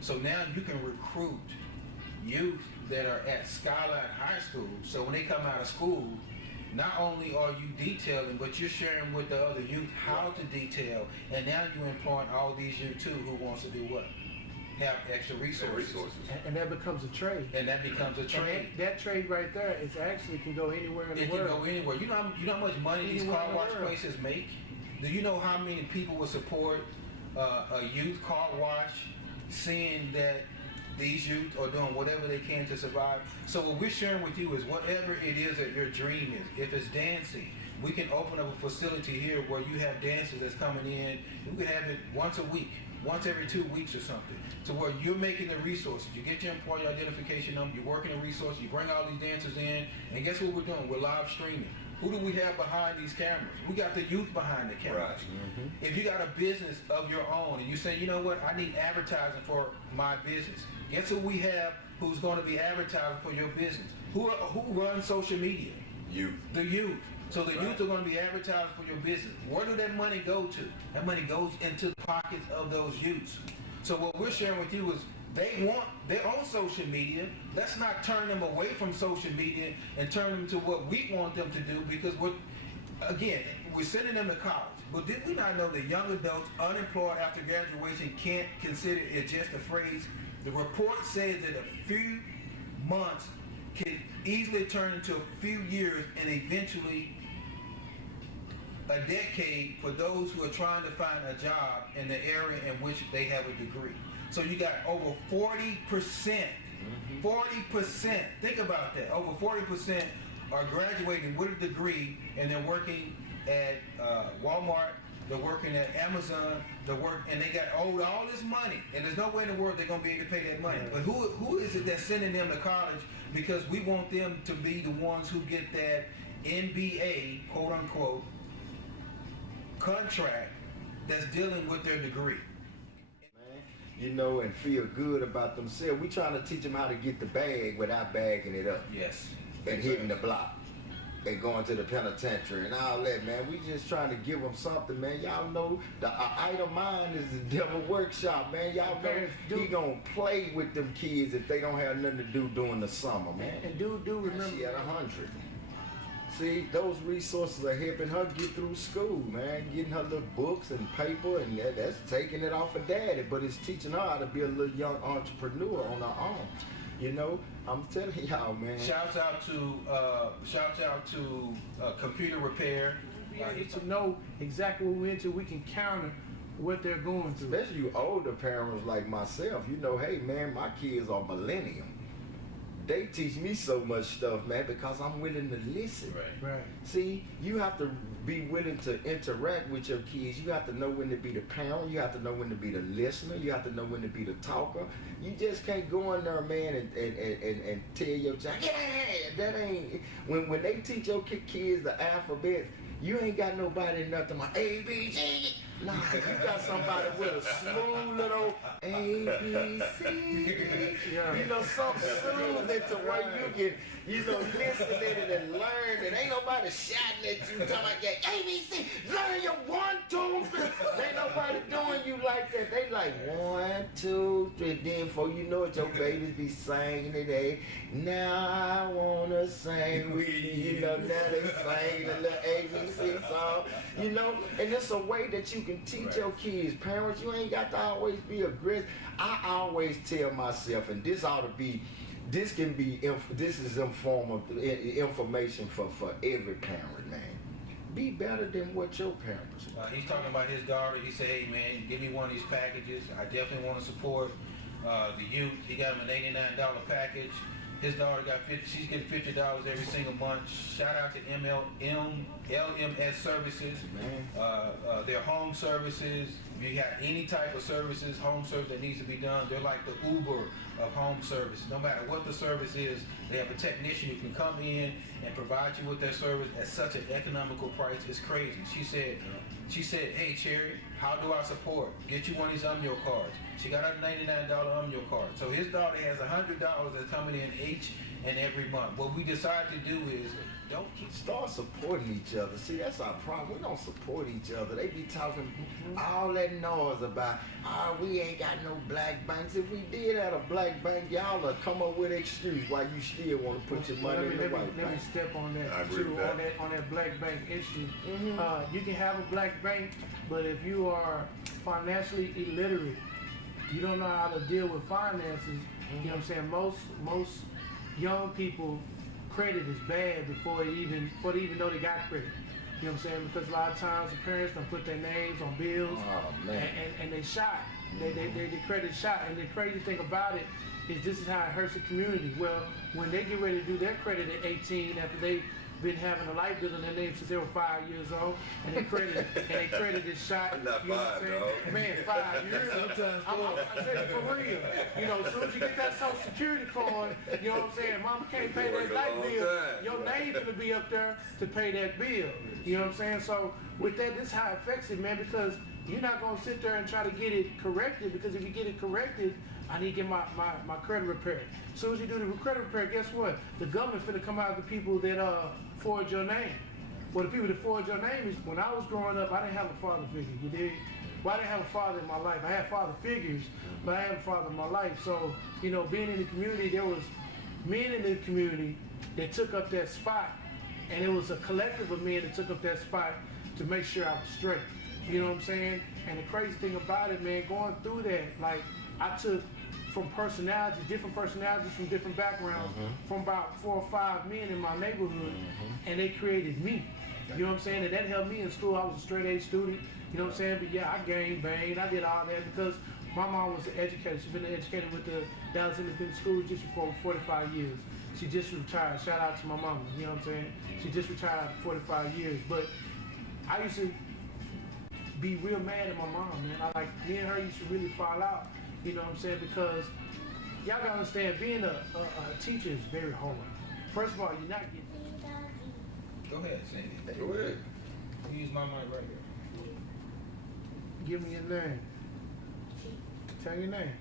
So now you can recruit youth that are at Skyline High School. So when they come out of school, not only are you detailing, but you're sharing with the other youth how to detail, and now you're employing all these youth too who wants to do what? Have extra resources. And that becomes a trade. And that becomes a trade. And that trade right there is actually can go anywhere in the world. It can go anywhere. You know how much money these car wash places make? Do you know how many people would support a youth car wash, seeing that these youth are doing whatever they can to survive? So what we're sharing with you is whatever it is that your dream is. If it's dancing, we can open up a facility here where you have dancers that's coming in. We can have it once a week, once every 2 weeks or something, to where you're making the resources. You get your employee identification number, you're working the resources, you bring all these dancers in, and guess what we're doing? We're live streaming. Who do we have behind these cameras? We got the youth behind the cameras. Right. Mm-hmm. If you got a business of your own and you say, you know what, I need advertising for my business, guess who we have who's going to be advertising for your business? Who runs social media? Youth. The youth. So the youth are going to be advertising for your business. Where did that money go to? That money goes into the pockets of those youths. So what we're sharing with you is they want their own social media. Let's not turn them away from social media and turn them to what we want them to do, because we're sending them to college. But did we not know that young adults unemployed after graduation can't consider it just a phrase? The report says that a few months can easily turn into a few years and eventually a decade for those who are trying to find a job in the area in which they have a degree. So you got over 40%, 40%, think about that, over 40% are graduating with a degree and they're working at Walmart, they're working at Amazon, and they got owed all this money, and there's no way in the world they're going to be able to pay that money. But who is it that's sending them to college? Because we want them to be the ones who get that MBA, quote unquote, contract that's dealing with their degree. You know, and feel good about themselves. We trying to teach them how to get the bag without bagging it up. Yes. And hitting the block. And going to the penitentiary and all that, man. We just trying to give them something, man. Y'all know the idle mind is the devil workshop, man. Y'all know he gonna play with them kids if they don't have nothing to do during the summer, man. And do remember, she at 100. See, those resources are helping her get through school, man. Getting her little books and paper, and that's taking it off of daddy, but it's teaching her how to be a little young entrepreneur on her own. You know, I'm telling y'all, man. Shouts out to computer repair. Be able to know exactly what we're into. We can counter what they're going through. Especially you older parents like myself. You know, hey man, my kids are millennium. They teach me so much stuff, man, because I'm willing to listen. Right. See, you have to be willing to interact with your kids. You have to know when to be the parent. You have to know when to be the listener. You have to know when to be the talker. You just can't go in there, man, and tell your child, yeah, that ain't. When they teach your kids the alphabet, you ain't got nobody nothing like A, B, C. Nah, you got somebody with a smooth little A, B, C. You know, something soothing to where you can, listen at it and learn. And ain't nobody shouting at you talking about that A, B, C. Learn your 1, 2, 3. Ain't nobody doing you like that. They like 1, 2, 3. Then before you know it, your babies be singing today. Now I wanna sing with you. You know, now they sing the little A, B, C song. You know, and it's a way that you can teach your kids. Parents, you ain't got to always be aggressive. I always tell myself, and this is informal information for every parent, man. Be better than what your parents are. He's talking about his daughter. He said, hey man, give me one of these packages. I definitely want to support the youth. He got him an $89 package. His daughter she's getting $50 every single month. Shout out to LMS services, their home services. If you got any type of services, home service that needs to be done, they're like the Uber of home service. No matter what the service is, they have a technician who can come in and provide you with their service at such an economical price. It's crazy. She said She said, "Hey Cherry, how do I support? Get you one of these UMYO cards." She got a $99 UMYO card. So his daughter has $100 that's coming in each and every month. What we decided to do is don't keep. Start supporting each other. See, that's our problem. We don't support each other. They be talking all that noise about, oh, we ain't got no black banks. If we did have a black bank, y'all would come up with an excuse why you still want to put your money in the white Let me bank. step on that I agree too, with that. on that black bank issue. You can have a black bank, but if you are financially illiterate, you don't know how to deal with finances. You know what I'm saying? Most young people credit is bad before they even know they got credit. You know what I'm saying? Because a lot of times the parents don't put their names on bills, Oh, man. and they shot. They credit shot. And the crazy thing about it is this is how it hurts the community. Well, when they get ready to do their credit at 18, after they've been having a light bill in their name since they were 5 years old, and they credit is shot. Not you know what I'm 5, saying? dog. Man, 5 years. Sometimes I'm saying it for real. You know, as soon as you get that Social Security card, you know what I'm saying? Mama can't pay Work that a light long bill. time. Your name gonna be up there to pay that bill. You know what I'm saying? So with that, this is how it affects it, man, because you're not gonna sit there and try to get it corrected, because if you get it corrected, I need to get my credit repaired. As soon as you do the credit repair, guess what? The government finna come out the people that forge your name. Well, the people that forge your name is, when I was growing up, I didn't have a father figure, you dig? Well, I didn't have a father in my life. I had father figures, but I had a father in my life. So, you know, being in the community, there was men in the community that took up that spot, and it was a collective of men that took up that spot to make sure I was straight. You know what I'm saying? And the crazy thing about it, man, going through that, like, I took from personalities, different personalities from different backgrounds, from about 4 or 5 men in my neighborhood, and they created me. You know what I'm saying? And that helped me in school. I was a straight A student. You know what I'm saying? But yeah, I gang banged. I did all that because my mom was an educator. She's been an educator with the Dallas Independent School District for over 45 years. She just retired. Shout out to my mama. You know what I'm saying? She just retired for 45 years. But I used to be real mad at my mom, man. Me and her used to really fall out. You know what I'm saying? Because y'all gotta understand, being a teacher is very hard. First of all, you're not getting. Go ahead, Sandy. Go ahead. Use my mic right here. Give me your name. Tell your name.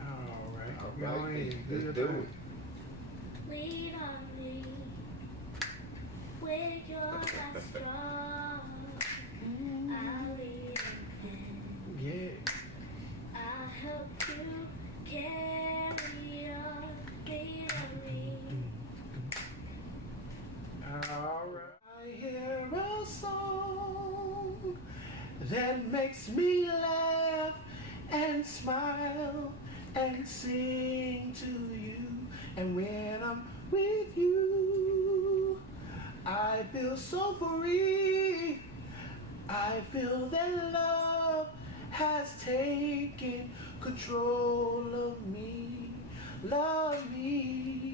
All right. All right, let's do it. Lean on me with your last straw. I'll lean in. Yeah. I'll help you carry on. Lean on me. All right. I hear a song that makes me laugh and smile and sing to you. And when I'm with you, I feel so free. I feel that love has taken control of me. Love me.